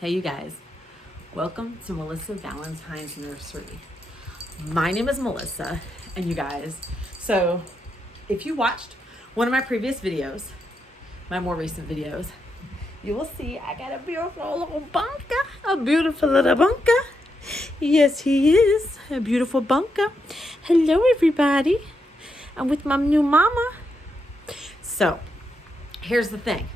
Hey, you guys. Welcome to Melissa Valentine's Nursery. My name is Melissa, and you guys, so if you watched one of my previous videos, my more recent videos, you will see I got a beautiful little bunka, a beautiful little bunka. Yes, he is a beautiful bunka. Hello, everybody. I'm with my new mama. So, here's the thing.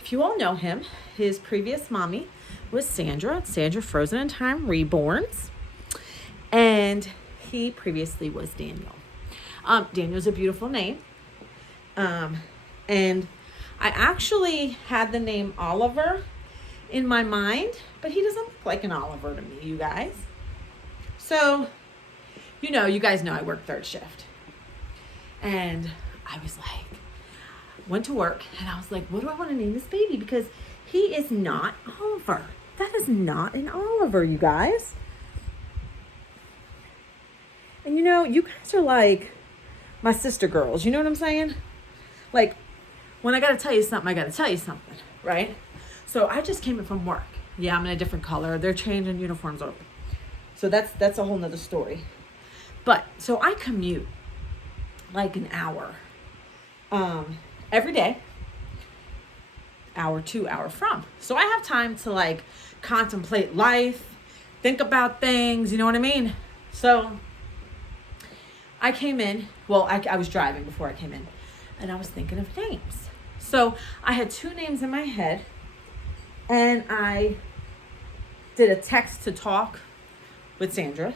If you all know him, his previous mommy was Sandra Frozen in Time Reborns. And he previously was Daniel. Daniel's a beautiful name. And I actually had the name Oliver in my mind, but he doesn't look like an Oliver to me, you guys. So, you guys know I work third shift. And I was like, went to work and I was like, what do I want to name this baby? Because he is not Oliver. That is not an Oliver, you guys. And you guys are like my sister girls. You know what I'm saying? Like, when I got to tell you something, I got to tell you something, right? So I just came in from work. Yeah, I'm in a different color. They're changing uniforms over. So that's a whole nother story. But, so I commute like an hour every day, hour to hour from. So I have time to like contemplate life, think about things, you know what I mean? So I came in, I was driving before I came in, and I was thinking of names. So I had two names in my head, and I did a text to talk with Sandra,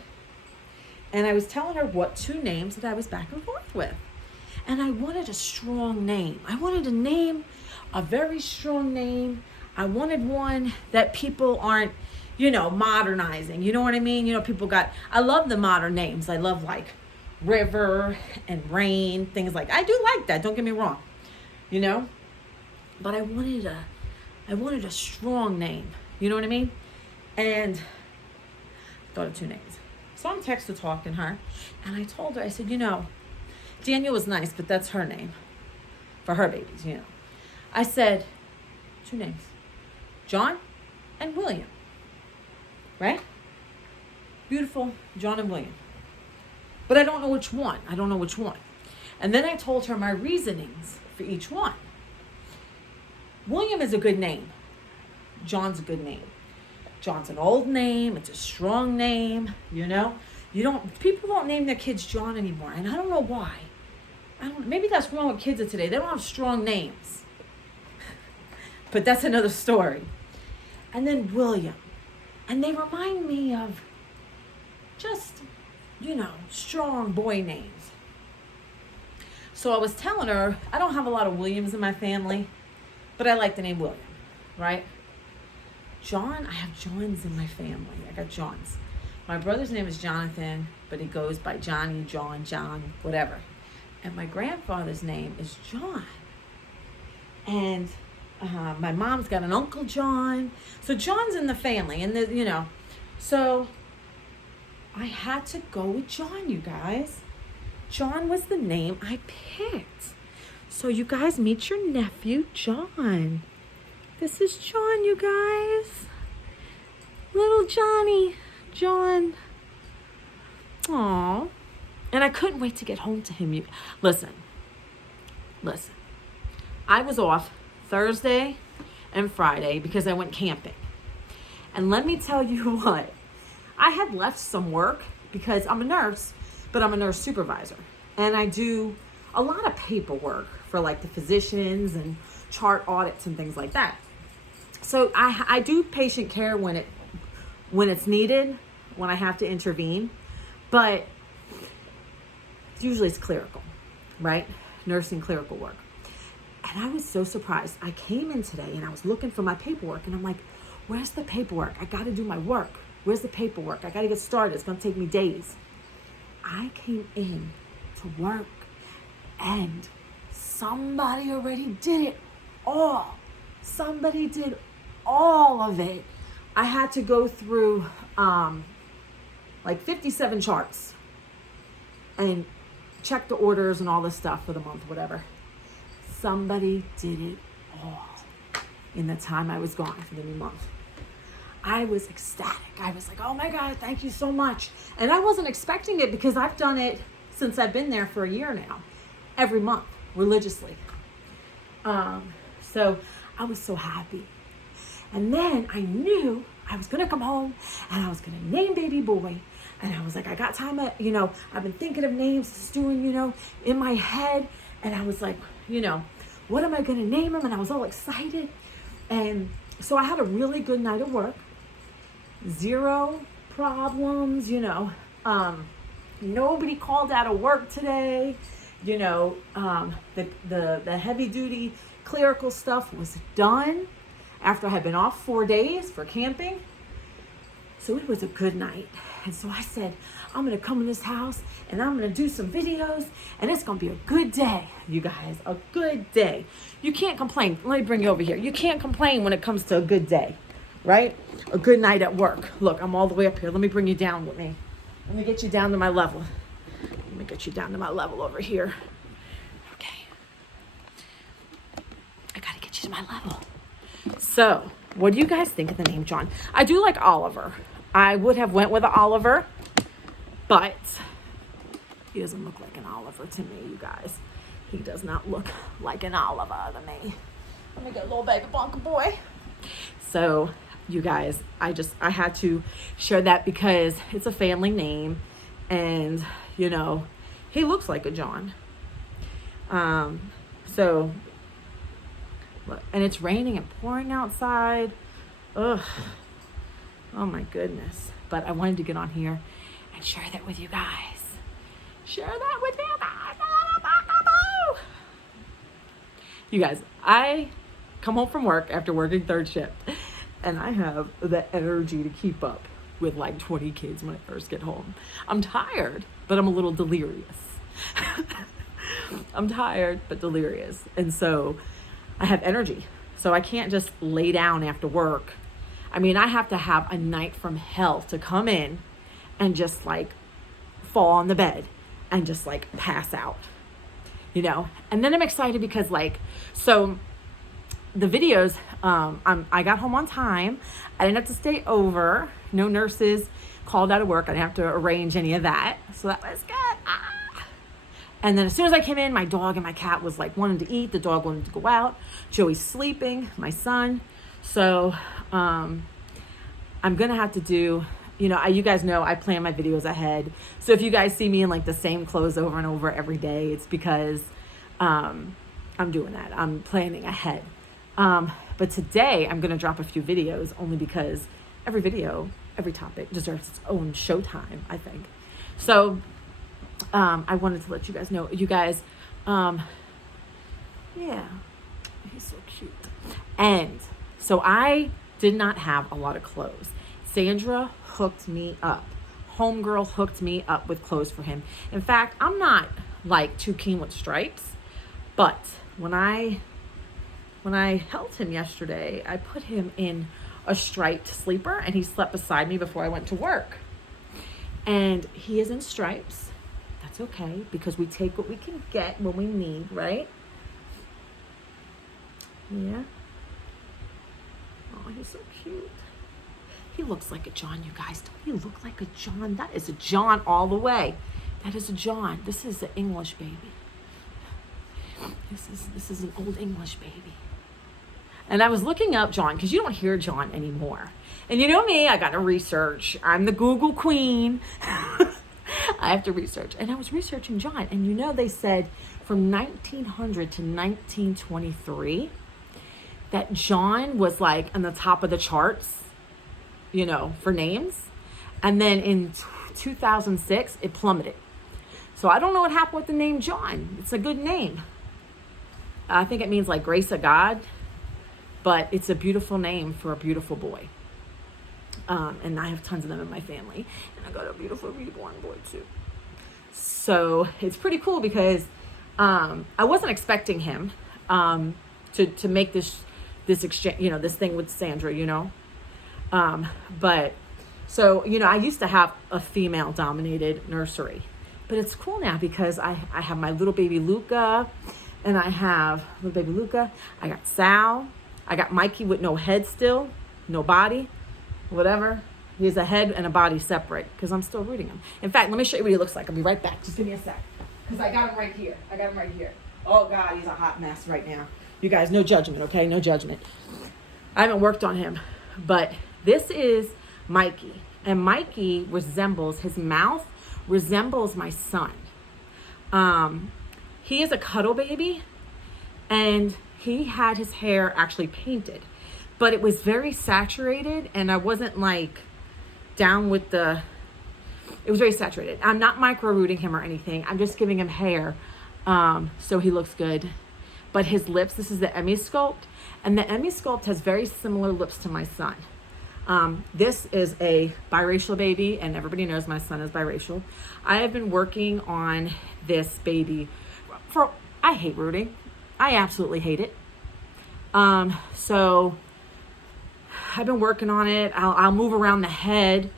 and I was telling her what two names that I was back and forth with. And I wanted a strong name. I wanted a name, a very strong name. I wanted one that people aren't, modernizing. You know what I mean? I love the modern names. I love like River and Rain, things like, I do like that. Don't get me wrong, But I wanted a strong name. You know what I mean? And I thought of two names. So I'm text to talking her, and I told her, I said, Daniel was nice, but that's her name for her babies, I said, two names, John and William, right? Beautiful, John and William. But I don't know which one. And then I told her my reasonings for each one. William is a good name. John's a good name. John's an old name. It's a strong name, People don't name their kids John anymore, and I don't know why. Maybe that's wrong with kids of today. They don't have strong names. But that's another story. And then William. And they remind me of just, strong boy names. So I was telling her, I don't have a lot of Williams in my family, but I like the name William, right? John, I have Johns in my family. I got Johns. My brother's name is Jonathan, but he goes by Johnny, John, whatever. And my grandfather's name is John. And my mom's got an Uncle John. So John's in the family. And, so I had to go with John, you guys. John was the name I picked. So you guys meet your nephew, John. This is John, you guys. Little Johnny. John. Aww. And I couldn't wait to get home to him. Listen. I was off Thursday and Friday because I went camping. And let me tell you what. I had left some work because I'm a nurse, but I'm a nurse supervisor. And I do a lot of paperwork for like the physicians and chart audits and things like that. So I do patient care when it's needed, when I have to intervene. But usually it's clerical, right? Nursing clerical work. And I was so surprised. I came in today and I was looking for my paperwork, and I'm like, where's the paperwork? I got to do my work. Where's the paperwork? I got to get started. It's going to take me days. I came in to work and somebody already did it all. Somebody did all of it. I had to go through like 57 charts and check the orders and all this stuff for the month, whatever. Somebody did it all in the time I was gone for the new month. I was ecstatic. I was like, oh my God, thank you so much. And I wasn't expecting it because I've done it since I've been there for a year now, every month, religiously. So I was so happy. And then I knew I was going to come home and I was going to name baby boy. And I was like, I got time, I've been thinking of names, stewing, in my head. And I was like, what am I going to name him? And I was all excited. And so I had a really good night of work. Zero problems, nobody called out of work today. The heavy duty clerical stuff was done after I had been off 4 days for camping. So it was a good night. And so I said, I'm going to come in this house and I'm going to do some videos and it's going to be a good day, you guys, a good day. You can't complain. Let me bring you over here. You can't complain when it comes to a good day, right? A good night at work. Look, I'm all the way up here. Let me bring you down with me. Let me get you down to my level. Let me get you down to my level over here. Okay. I got to get you to my level. So, what do you guys think of the name John? I do like Oliver. I would have went with an Oliver, but he doesn't look like an Oliver to me, you guys. He does not look like an Oliver to me. Let me get a little baby Bunka boy. So, you guys, I had to share that because it's a family name, and he looks like a John. So, look, and it's raining and pouring outside. Ugh. Oh my goodness. But I wanted to get on here and share that with you guys. Share that with you guys. You guys, I come home from work after working third shift and I have the energy to keep up with like 20 kids when I first get home. I'm tired, but I'm a little delirious. I'm tired, but delirious. And so I have energy. So I can't just lay down after work. I mean, I have to have a night from hell to come in and just like fall on the bed and just like pass out, And then I'm excited because so the videos, I got home on time. I didn't have to stay over. No nurses called out of work. I didn't have to arrange any of that. So that was good. And then as soon as I came in, my dog and my cat was like wanting to eat. The dog wanted to go out. Joey's sleeping, my son. So I'm going to have to do, you guys know I plan my videos ahead. So if you guys see me in like the same clothes over and over every day, it's because I'm doing that. I'm planning ahead. But today I'm going to drop a few videos only because every video, every topic deserves its own showtime, I think. So I wanted to let you guys know. You guys, yeah, he's so cute. And so I did not have a lot of clothes. Sandra hooked me up. Homegirl hooked me up with clothes for him. In fact, I'm not like too keen with stripes, but when I held him yesterday, I put him in a striped sleeper and he slept beside me before I went to work. And he is in stripes. That's okay because we take what we can get when we need, right? Yeah. Oh, he's so cute. He looks like a John, you guys. Don't he look like a John? That is a John all the way. That is a John. This is an English baby. This is an old English baby. And I was looking up John because you don't hear John anymore. And you know me, I got to research. I'm the Google queen. I have to research. And I was researching John. And they said from 1900 to 1923 that John was like on the top of the charts, for names. And then in 2006, it plummeted. So I don't know what happened with the name John. It's a good name. I think it means like grace of God, but it's a beautiful name for a beautiful boy. And I have tons of them in my family. And I got a beautiful reborn boy too. So it's pretty cool because I wasn't expecting him to make this exchange, this thing with Sandra, but so, I used to have a female dominated nursery, but it's cool now because I have my little baby Luca and I have little baby Luca. I got Sal. I got Mikey with no head still, no body. whatever. He has a head and a body separate because I'm still rooting him. In fact, let me show you what he looks like. I'll be right back. Just give me a sec. Because I got him right here. Oh, God, he's a hot mess right now. You guys, no judgment, okay? No judgment. I haven't worked on him. But this is Mikey. And Mikey his mouth resembles my son. He is a cuddle baby. And he had his hair actually painted. But it was very saturated. And I wasn't like down with it was very saturated. I'm not micro rooting him or anything. I'm just giving him hair so he looks good. But his lips, this is the Emmy Sculpt, and the Emmy Sculpt has very similar lips to my son. This is a biracial baby, and everybody knows my son is biracial. I have been working on this baby I hate rooting. I absolutely hate it. So I've been working on it. I'll move around the head,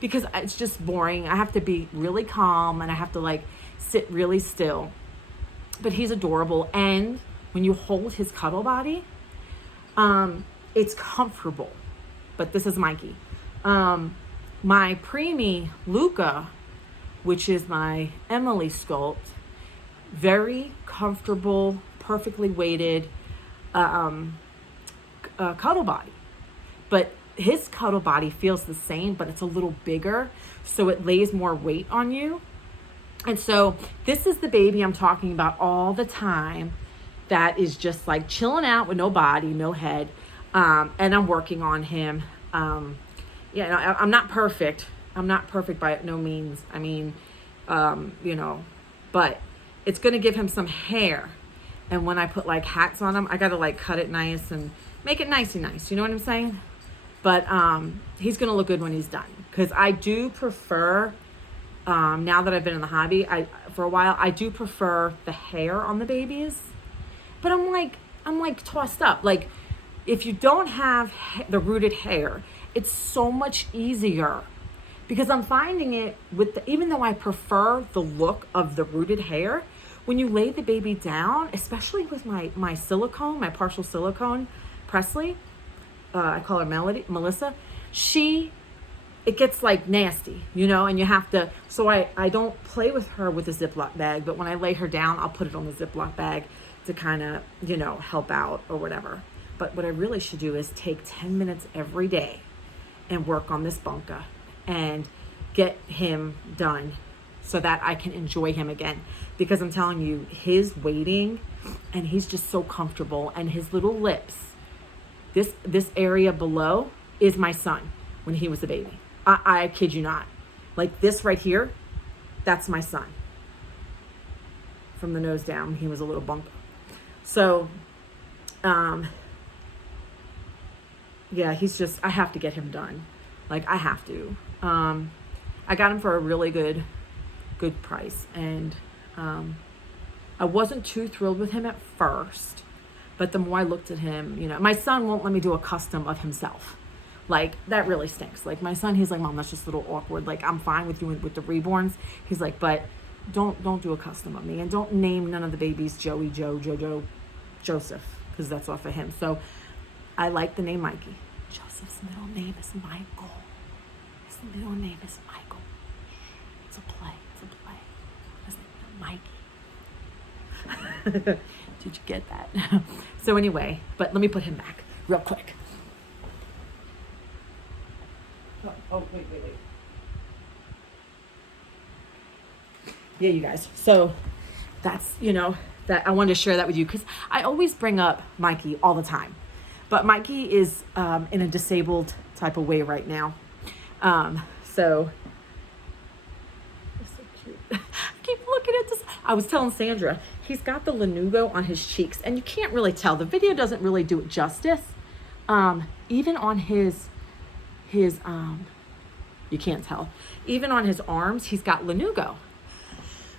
because it's just boring. I have to be really calm and I have to like sit really still. But he's adorable. And when you hold his cuddle body, it's comfortable. But this is Mikey. My preemie Luca, which is my Emily sculpt, very comfortable, perfectly weighted, cuddle body. But his cuddle body feels the same, but it's a little bigger, so it lays more weight on you. And so this is the baby I'm talking about all the time that is just like chilling out with no body, no head. And I'm working on him. I'm not perfect. I'm not perfect by no means. I mean, but it's going to give him some hair. And when I put like hats on him, I got to like cut it nice and make it nicey nice. You know what I'm saying? But he's going to look good when he's done. Because I do prefer, now that I've been in the hobby, for a while, I do prefer the hair on the babies. But I'm like tossed up. Like, if you don't have the rooted hair, it's so much easier. Because I'm finding it even though I prefer the look of the rooted hair, when you lay the baby down, especially with my silicone, my partial silicone, Presley, I call her Melissa, it gets like nasty, and you have to, so I don't play with her with a Ziploc bag, but when I lay her down, I'll put it on the Ziploc bag to kind of, help out or whatever. But what I really should do is take 10 minutes every day and work on this Bunka and get him done so that I can enjoy him again. Because I'm telling you, his waiting, and he's just so comfortable, and his little lips, this area below is my son when he was a baby. I kid you not. Like this right here, that's my son. From the nose down, he was a little Bunka. So, yeah, he's just, I have to get him done. Like, I have to. I got him for a really good price. And I wasn't too thrilled with him at first. But the more I looked at him, my son won't let me do a custom of himself. Like, that really stinks. Like, my son, he's like, Mom, that's just a little awkward. Like, I'm fine with doing with the Reborns. He's like, but don't do a custom of me. And don't name none of the babies Joey, Joe, Jojo, Joseph. Because that's off of him. So, I like the name Mikey. Joseph's middle name is Michael. His middle name is Michael. It's a play. His name is Mikey. Did you get that? So anyway, but let me put him back real quick. Oh, wait. Yeah, you guys. So that's, that I wanted to share that with you because I always bring up Mikey all the time. But Mikey is in a disabled type of way right now. So cute. I keep looking at this. I was telling Sandra, he's got the lanugo on his cheeks, and you can't really tell. The video doesn't really do it justice. Even on his you can't tell. Even on his arms, he's got lanugo.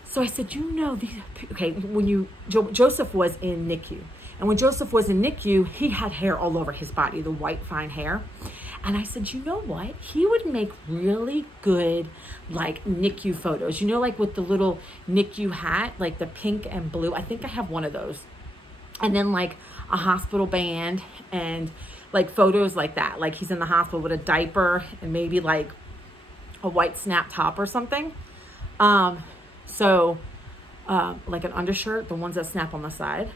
So I said, when Joseph was in NICU. And when Joseph was in NICU, he had hair all over his body, the white, fine hair. And I said, you know what? He would make really good, like, NICU photos. Like with the little NICU hat, like the pink and blue. I think I have one of those. And then, like, a hospital band and, like photos like that. Like he's in the hospital with a diaper and maybe like a white snap top or something. Like an undershirt, the ones that snap on the side.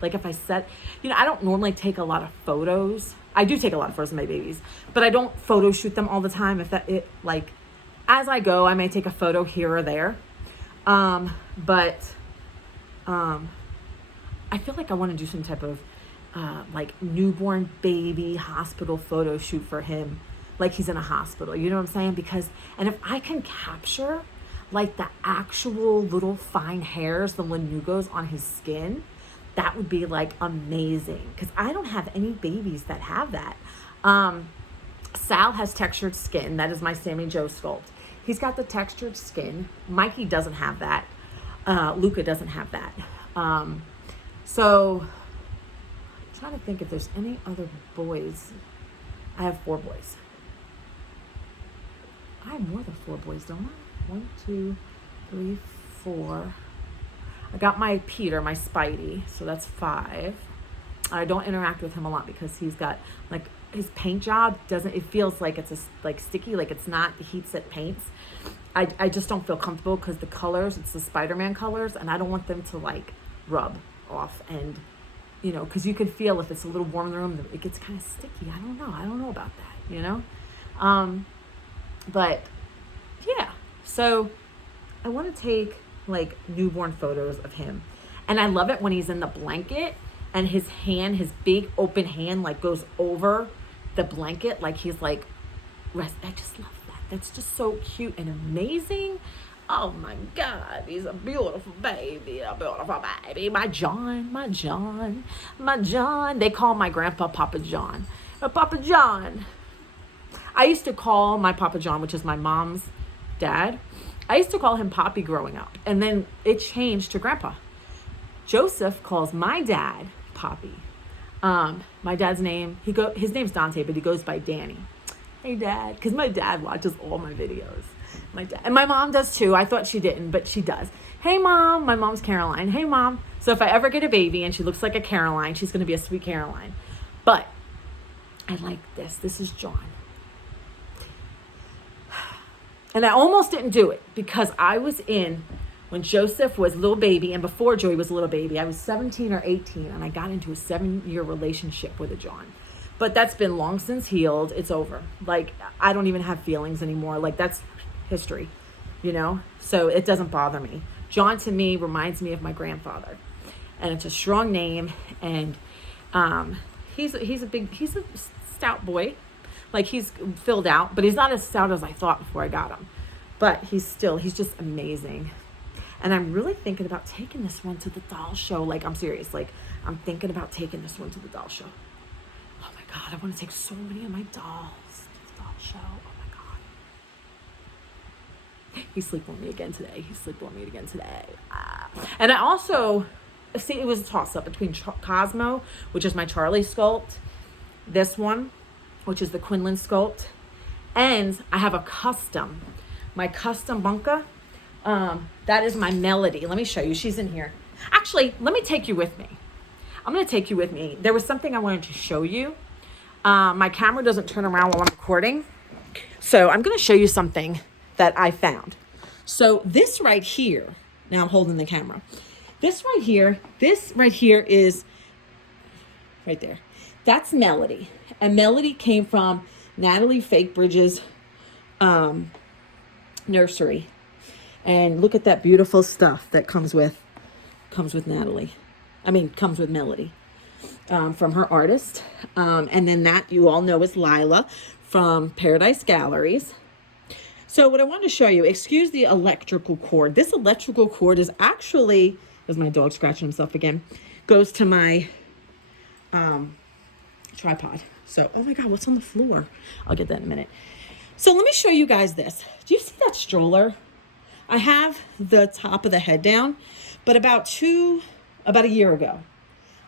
Like if I set, I don't normally take a lot of photos. I do take a lot of photos of my babies, but I don't photo shoot them all the time. As I go, I may take a photo here or there. I feel like I want to do some type of like newborn baby hospital photo shoot for him. Like he's in a hospital, you know what I'm saying? And if I can capture like the actual little fine hairs, the lanugos on his skin, that would be like amazing. Because I don't have any babies that have that. Sal has textured skin. That is my Sammy Joe sculpt. He's got the textured skin. Mikey doesn't have that. Luca doesn't have that. So I'm trying to think if there's any other boys. I have 4 boys. I have more than 4 boys, don't I? 1, 2, 3, 4. I got my Peter, my Spidey, so that's 5. I don't interact with him a lot because he's got like his paint job it feels like it's like sticky, like it's not heat set paints. I just don't feel comfortable because the colors, it's the Spider-Man colors, and I don't want them to like rub off, and because you can feel if it's a little warm in the room, it gets kind of sticky. I don't know about that, but yeah, so I want to take like newborn photos of him, and I love it when he's in the blanket and his big open hand like goes over the blanket, like he's like rest. I just love that. That's just so cute and amazing. Oh my God, he's a beautiful baby, my John. They call my grandpa Papa John. Papa John. I used to call my Papa John, which is my mom's dad, I used to call him Poppy growing up, and then it changed to Grandpa. Joseph calls my dad Poppy. My dad's name, his name's Dante, but he goes by Danny. Hey Dad, because my dad watches all my videos. My dad, and my mom does too. I thought she didn't, but she does. Hey Mom, my mom's Caroline. Hey Mom. So if I ever get a baby and she looks like a Caroline, she's going to be a sweet Caroline. But I like this. This is John. And I almost didn't do it because I was when Joseph was a little baby, and before Joey was a little baby, I was 17 or 18, and I got into a 7-year relationship with a John. But that's been long since healed. It's over. Like, I don't even have feelings anymore. Like, that's history, So it doesn't bother me. John, to me, reminds me of my grandfather. And it's a strong name, and he's a stout boy. Like, he's filled out, but he's not as stout as I thought before I got him. But he's just amazing. And I'm really thinking about taking this one to the doll show. Like, I'm serious. Like, I'm thinking about taking this one to the doll show. Oh my God, I want to take so many of my dolls to the doll show. Oh my God. He's sleeping with me again today. And I also, it was a toss-up between Cosmo, which is my Charlie sculpt, this one, which is the Quinlyn sculpt, and I have my custom Bunka. That is my Melody. Let me show you. She's in here. Actually, let me take you with me. I'm going to take you with me. There was something I wanted to show you. My camera doesn't turn around while I'm recording. So I'm going to show you something that I found. So this right here, now I'm holding the camera. This right here is right there. That's Melody. And Melody came from Natalie Fake Bridges nursery. And look at that beautiful stuff that comes with Natalie. Comes with Melody from her artist. And then that you all know is Lila from Paradise Galleries. So what I wanted to show you, excuse the electrical cord. This electrical cord is actually, there's my dog scratching himself again, goes to my tripod. So, oh my God, what's on the floor? I'll get that in a minute. So let me show you guys this. Do you see that stroller? I have the top of the head down, but about a year ago,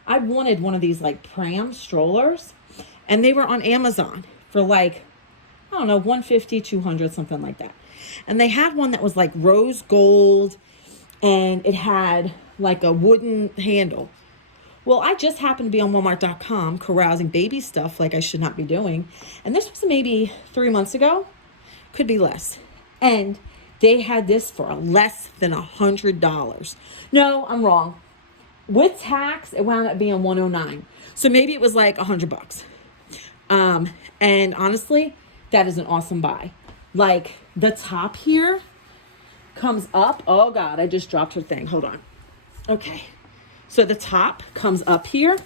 I wanted one of these like pram strollers, and they were on Amazon for like, I don't know, 150, 200, something like that. And they had one that was like rose gold, and it had like a wooden handle. Well, I just happened to be on Walmart.com carousing baby stuff like I should not be doing. And this was maybe 3 months ago. Could be less. And they had this for less than $100. No, I'm wrong. With tax, it wound up being $109. So maybe it was like $100. And honestly, that is an awesome buy. Like the top here comes up. Oh God, I just dropped her thing. Hold on. Okay. So the top comes up here.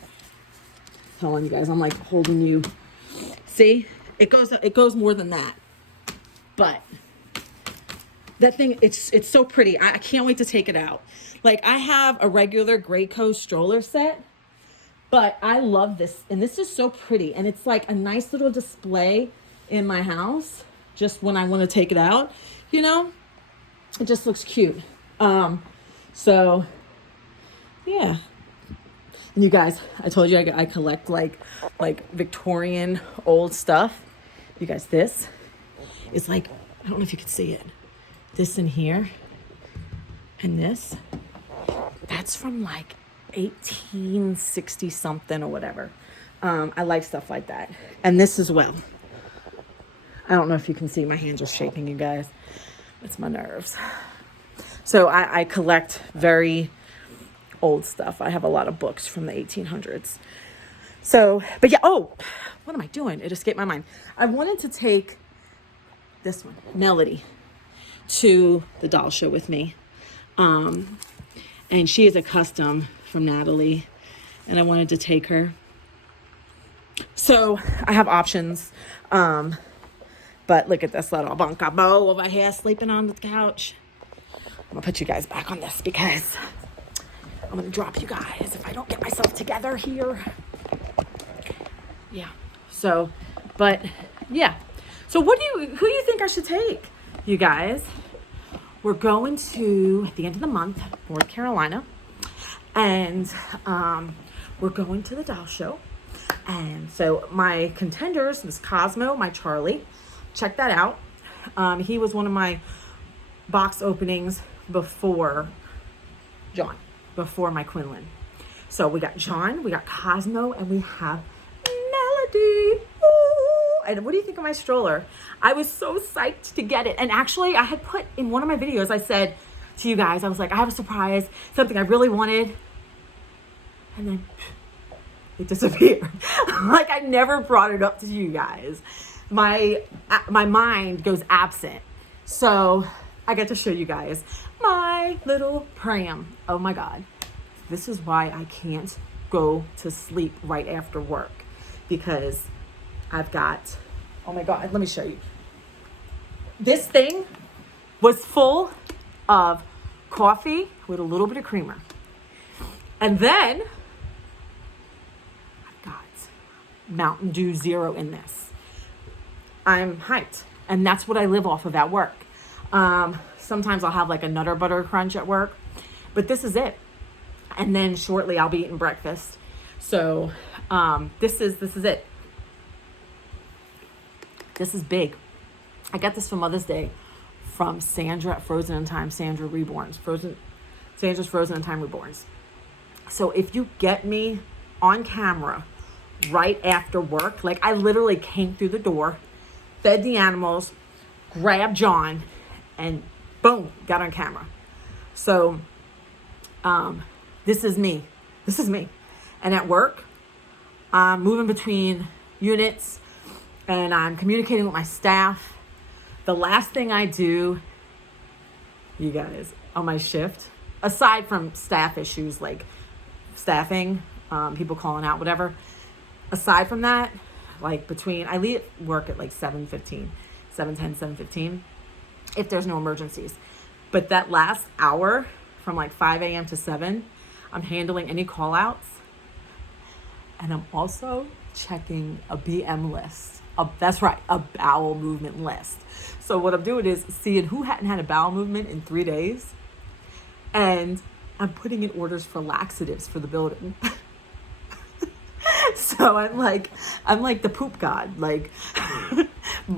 Hold on, you guys. I'm like holding you. See, it goes more than that. But that thing, it's so pretty. I can't wait to take it out. Like I have a regular Graco stroller set, but I love this. And this is so pretty. And it's like a nice little display in my house. Just when I want to take it out, you know, it just looks cute. So yeah. And you guys, I told you I collect like Victorian old stuff. You guys, this is like, I don't know if you could see it. This in here and this, that's from like 1860 something or whatever. I like stuff like that. And this as well. I don't know if you can see, my hands are shaking, you guys. It's my nerves. So I collect very old stuff. I have a lot of books from the 1800s. So, but yeah, oh, what am I doing? It escaped my mind. I wanted to take this one, Melody, to the doll show with me. And she is a custom from Natalie, and I wanted to take her. So I have options. But look at this little Bunka bow over here sleeping on the couch. I'm gonna put you guys back on this because I'm gonna drop you guys if I don't get myself together here. Yeah. So, but yeah. So who do you think I should take, you guys? We're going to, at the end of the month, North Carolina, and we're going to the doll show. And so my contenders was Cosmo, my Charlie. Check that out. He was one of my box openings before John, before my Quinlyn. So we got John, we got Cosmo, and we have Melody. Ooh. And what do you think of my stroller? I was so psyched to get it. And actually, I had put in one of my videos, I said to you guys, I was like, I have a surprise, something I really wanted. And then it disappeared. Like I never brought it up to you guys. My mind goes absent. So I get to show you guys my little pram. Oh my God. This is why I can't go to sleep right after work, because I've got, oh my God, let me show you. This thing was full of coffee with a little bit of creamer. And then I've got Mountain Dew Zero in this. I'm hyped. And that's what I live off of at work. Sometimes I'll have like a Nutter Butter Crunch at work, but this is it. And then shortly I'll be eating breakfast. So this is it. This is big. I got this for Mother's Day from Sandra at Frozen in Time, Sandra's Frozen in Time Reborns. So if you get me on camera right after work, like I literally came through the door, fed the animals, grabbed John, and boom, got on camera. So this is me. This is me. And at work, I'm moving between units and I'm communicating with my staff. The last thing I do, you guys, on my shift, aside from staff issues like staffing, people calling out, whatever, aside from that, like I leave work at like 7:10, 7:15, if there's no emergencies. But that last hour from like 5 a.m. to 7, I'm handling any call outs. And I'm also checking a BM list. That's right, a bowel movement list. So what I'm doing is seeing who hadn't had a bowel movement in 3 days. And I'm putting in orders for laxatives for the building. So I'm like the poop god. Like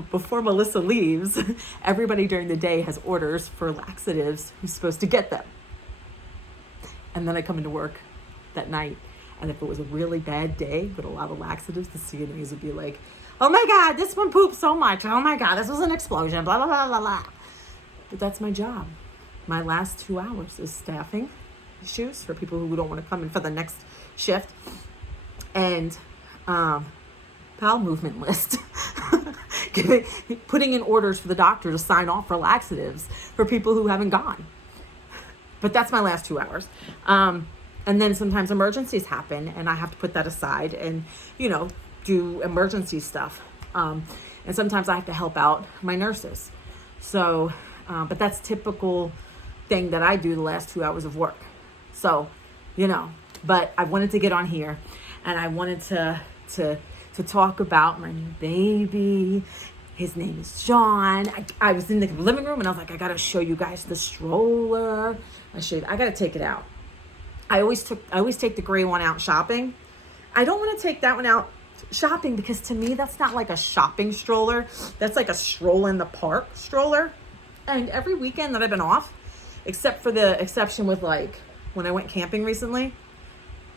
before Melissa leaves, everybody during the day has orders for laxatives who's supposed to get them. And then I come into work that night And if it was a really bad day with a lot of laxatives, the CNAs would be like, oh my God, this one pooped so much. Oh my God, this was an explosion, blah, blah, blah, blah, blah. But that's my job. My last 2 hours is staffing issues for people who don't want to come in for the next shift. And bowel movement list. Putting in orders for the doctor to sign off for laxatives for people who haven't gone. But that's my last 2 hours. And then sometimes emergencies happen and I have to put that aside and, you know, do emergency stuff. And sometimes I have to help out my nurses. So, but that's typical thing that I do the last 2 hours of work. So, you know, but I wanted to get on here and I wanted to talk about my new baby. His name is John. I was in the living room and I was like, I gotta show you guys the stroller. I gotta take it out. I always take the gray one out shopping. I don't want to take that one out shopping because to me that's not like a shopping stroller. That's like a stroll in the park stroller. And every weekend that I've been off, except for the exception with like when I went camping recently,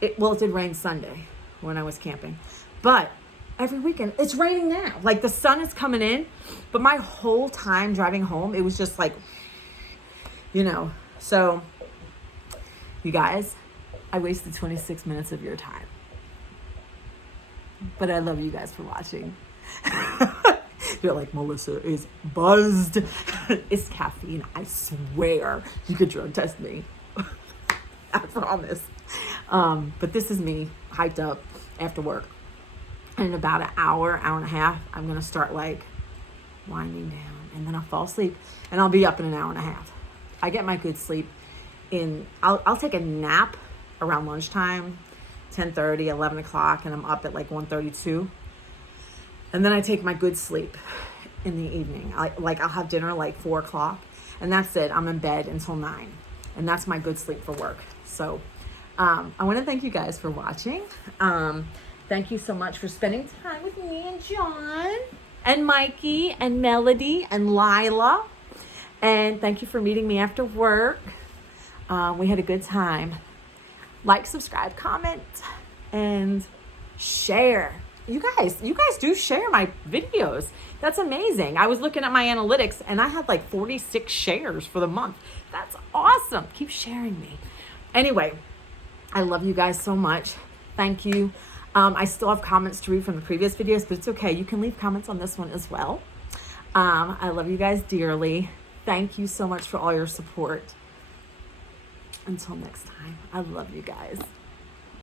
it did rain Sunday when I was camping, but every weekend it's raining now. Like the sun is coming in, but my whole time driving home, it was just like, you know, so you guys, I wasted 26 minutes of your time, but I love you guys for watching. You're like, Melissa is buzzed. It's caffeine, I swear. You could drug test me. I promise. But this is me hyped up after work. And in about an hour and a half, I'm going to start like winding down and then I'll fall asleep and I'll be up in an hour and a half. I get my good sleep I'll take a nap around lunchtime, 10:30, 11 o'clock, and I'm up at like 1:32. And then I take my good sleep in the evening. I'll have dinner like 4 o'clock and that's it. I'm in bed until 9 and that's my good sleep for work. So I want to thank you guys for watching. Thank you so much for spending time with me and John and Mikey and Melody and Lila. And thank you for meeting me after work. We had a good time. Like, subscribe, comment, and share. You guys do share my videos. That's amazing. I was looking at my analytics and I had like 46 shares for the month. That's awesome. Keep sharing me. Anyway, I love you guys so much. Thank you. I still have comments to read from the previous videos, but it's okay. You can leave comments on this one as well. I love you guys dearly. Thank you so much for all your support. Until next time, I love you guys.